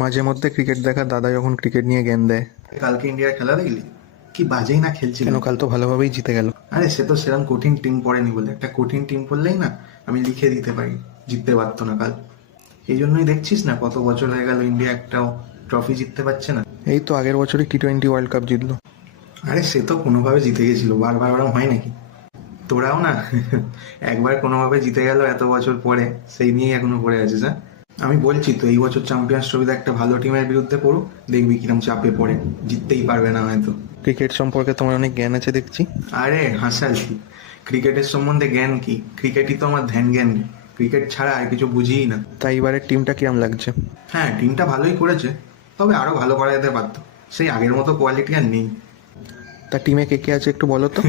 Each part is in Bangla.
মাঝে মধ্যে ক্রিকেট দেখা দাদা যখন ক্রিকেট নিয়ে জ্ঞান দেয়। কালকে ইন্ডিয়ার খেলা দেখলি? কি বাজেই না খেলছিল। কেন, কাল তো ভালোভাবেই জিতে গেল। আরে সে তো সেরকম কঠিন টিম পড়েনি বলে, একটা কঠিন টিম পড়লেই না আমি লিখে দিতে পারি জিততে পারতো না কাল। এই জন্যই দেখছিস না কত বছর হয়ে গেল ইন্ডিয়া একটাও ট্রফি জিততে পারছে না। এই তো আগের বছরই T20 ওয়ার্ল্ড কাপ জিতলো। আরে সে তো কোনোভাবে জিতে গেছিল, বারবার ওরম হয় নাকি? তোরাও না একবার কোনোভাবে জিতে গেল এত বছর পরে, সেই নিয়েই এখনো পড়ে আছিস। হ্যাঁ, আমি বলছি তো এই বছর চ্যাম্পিয়ন্স ট্রফিতে একটা ভালো টিমের বিরুদ্ধে পড়ো, দেখবি কিরম চাপে পড়ে, জিততেই পারবে না হয়তো। ক্রিকেট সম্পর্কে তোমার অনেক জ্ঞান আছে দেখছি। আরে হাসালি, ক্রিকেটের সম্বন্ধে জ্ঞান কি, ক্রিকেটই তো আমার ধ্যান জ্ঞান। ক্রিকেট ছাড়া আর কিছু বুঝিই না। তাই এবারের টিমটা কিরম লাগছে? হ্যাঁ, টিমটা ভালোই করেছে, তবে আরো ভালো করা যেতে পারতো। সেই আগের মতো কোয়ালিটি আর নেই। তা টিমে কে কে আছে একটু বলো তো।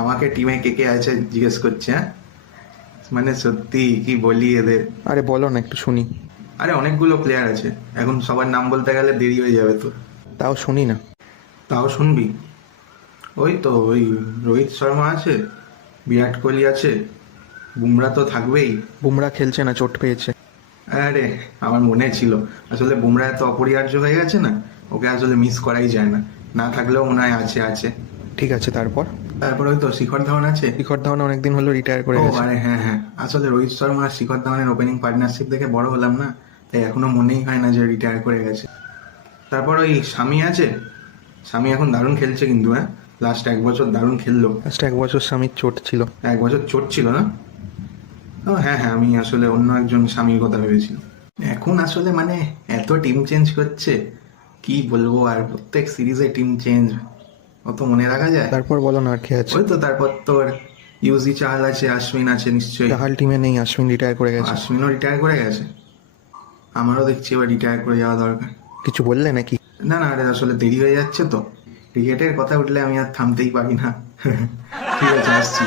আমাকে টিমে কে কে আছে জিজ্ঞেস করছে? হ্যাঁ, মানে সত্যি কি বলি এদের। আরে বলো না, একটু শুনি। আরে অনেকগুলো প্লেয়ার আছে, এখন সবার নাম বলতে গেলে দেরি হয়ে যাবে তো। তাও শুনি না। তাও শুনবি? ওই রোহিত শর্মা আছে, বিরাট কোহলি আছে, বুমরা তো থাকবেই। বুমরা খেলছে না, চোট পেয়েছে। আরে আমার মনে ছিল, আসলে বুমরা এত অপরিহার্য হয়ে গেছে না, ওকে আসলে মিস করাই যায় না। না থাকলেও মনে হয় আছে আছে। ঠিক আছে, তারপর? তারপর ওই তো শিখর ধাওয়ান আছে। শিখর ধাওয়ান অনেকদিন হলো রিটায়ার করে ও গেছে। আরে হ্যাঁ হ্যাঁ, আসলে রোহিত শর্মা আর শিখর ধাওয়ানের ওপেনিং পার্টনারশিপ দেখে বড় হলাম না, তাই এখনো মনেই হয় না যে রিটায়ার করে গেছে। তারপর ওই স্বামী আছে, স্বামী এখন দারুণ খেলছে কিন্তু। হ্যাঁ, লাস্ট এক বছর দারুণ খেললো। লাস্ট এক বছর স্বামীর চোট ছিল। এক বছর চোট ছিল না? ও হ্যাঁ হ্যাঁ, আমি আসলে অন্য একজন স্বামীর কথা ভেবেছিলাম। এখন আসলে মানে এত টিম চেঞ্জ করছে, কি বলবো আর, প্রত্যেক সিরিজে টিম চেঞ্জ, অত মনে রাখা যায়? তারপর বলো না আর কে আছে। ওই তো তারপর তোর ইউজি চাহাল আছে, আশ্বিন আছে নিশ্চয়ই। চাহাল টিমে নেই, আশ্বিন রিটায়ার করে গেছে। আশ্বিনও রিটায়ার করে গেছে? আমারও দেখছি এবার রিটায়ার করে যাওয়া দরকার। কিছু বললে নাকি? না না, আরে আসলে দেরি হয়ে যাচ্ছে তো, ক্রিকেটের কথা উঠলে আমি আর থামতেই পারি না। ঠিক আছে, আসছি।